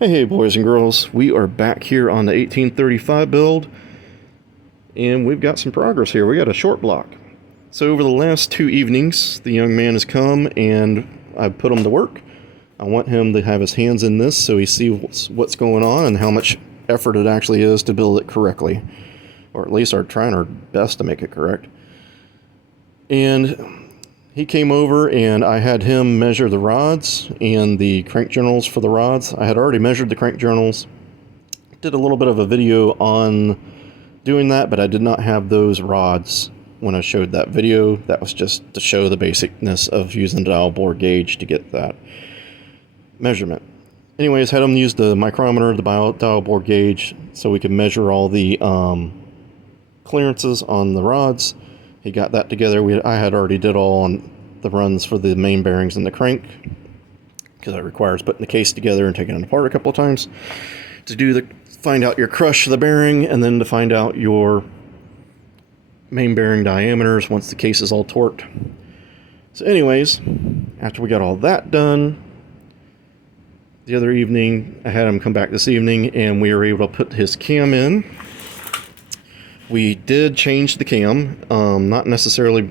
Hey boys and girls, we are back here on the 1835 build, and we've got some progress here. We got a short block. So over the last 2 evenings, the young man has come and I've put him to work. I want him to have his hands in this so he sees what's going on and how much effort it actually is to build it correctly. Or at least are trying our best to make it correct. And he came over and I had him measure the rods and the crank journals for the rods. I had already measured the crank journals. Did a little bit of a video on doing that, but I did not have those rods when I showed that video. That was just to show the basicness of using the dial bore gauge to get that measurement. Anyways, had him use the micrometer, the dial bore gauge, so we could measure all the clearances on the rods. He got that together. I had already did all on the runs for the main bearings and the crank, because it requires putting the case together and taking it apart a couple of times to find out your crush of the bearing, and then to find out your main bearing diameters once the case is all torqued. So anyways, after we got all that done, the other evening, I had him come back this evening, and we were able to put his cam in. We did change the cam, not necessarily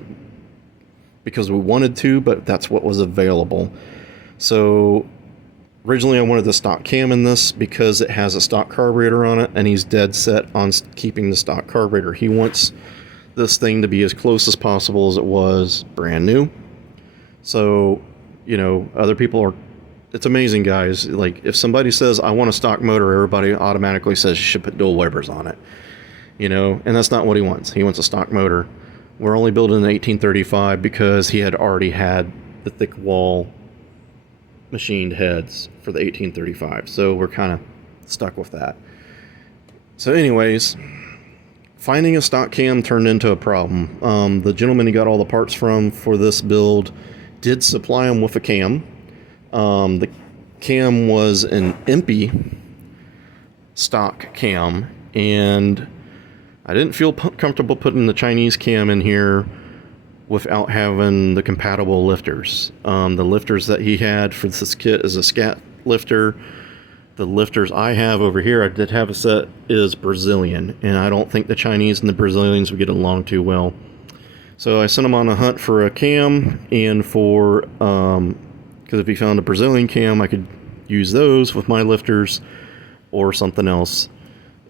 because we wanted to, but that's what was available. So originally I wanted the stock cam in this because it has a stock carburetor on it, and he's dead set on keeping the stock carburetor. He wants this thing to be as close as possible as it was brand new. So, you know, other people are, it's amazing, guys. Like, if somebody says, I want a stock motor, everybody automatically says you should put dual Webers on it. You know, and that's not what he wants. He wants a stock motor. We're only building an 1835 because he had already had the thick wall machined heads for the 1835. So we're kind of stuck with that. So anyways, finding a stock cam turned into a problem. The gentleman he got all the parts from for this build did supply him with a cam. The cam was an empty stock cam, and I didn't feel comfortable putting the Chinese cam in here without having the compatible lifters. The lifters that he had for this kit is a scat lifter. The lifters I have over here, I did have a set, is Brazilian, and I don't think the Chinese and the Brazilians would get along too well. So I sent him on a hunt for a cam, and for, because if he found a Brazilian cam, I could use those with my lifters or something else.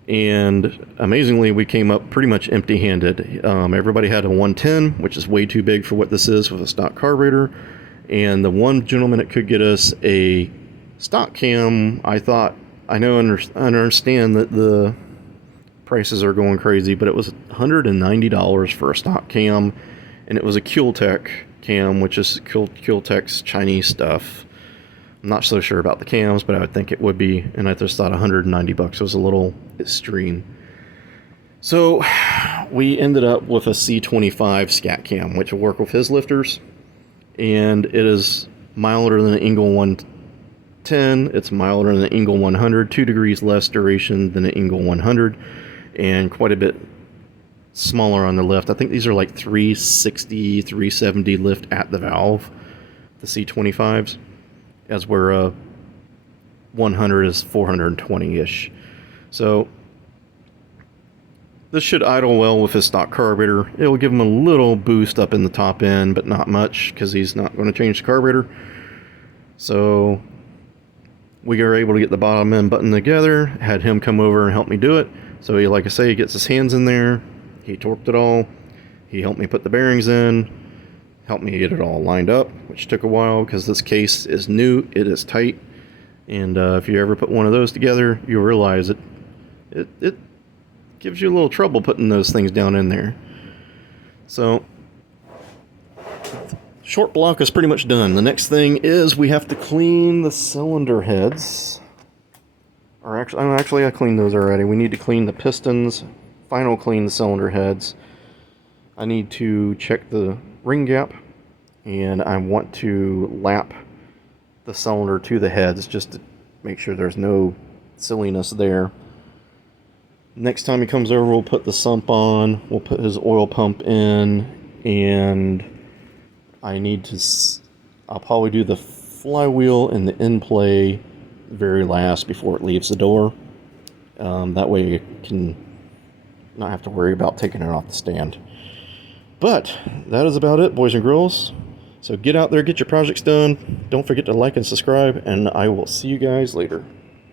And amazingly, we came up pretty much empty-handed. Everybody had a 110, which is way too big for what this is with a stock carburetor. And the one gentleman that could get us a stock cam, I thought, I understand that the prices are going crazy, but it was $190 for a stock cam, and it was a Cultec cam, which is Cultec's Chinese stuff. I'm not so sure about the cams, but I would think it would be, and I just thought $190 was a little extreme. So we ended up with a C25 scat cam, which will work with his lifters, and it is milder than the Engel 110. It's milder than the Engel 100, 2 degrees less duration than the Engel 100, and quite a bit smaller on the lift. I think these are like 360, 370 lift at the valve, the C25s. As where 100 is 420-ish. So this should idle well with his stock carburetor. It will give him a little boost up in the top end, but not much, because he's not going to change the carburetor. So we were able to get the bottom end button together, had him come over and help me do it. So he, like I say, he gets his hands in there, he torqued it all, he helped me put the bearings in, helped me get it all lined up, which took a while because this case is new, it is tight, and if you ever put one of those together, you'll realize it gives you a little trouble putting those things down in there. So short block is pretty much done. The next thing is we have to clean the cylinder heads, or actually I cleaned those already. We need to clean the pistons, final clean the cylinder heads. I need to check the ring gap, and I want to lap the cylinder to the heads just to make sure there's no silliness there. Next time he comes over, we'll put the sump on, we'll put his oil pump in, and I'll probably do the flywheel and the end play very last before it leaves the door. That way you can not have to worry about taking it off the stand. But that is about it, boys and girls. So get out there, get your projects done. Don't forget to like and subscribe, and I will see you guys later.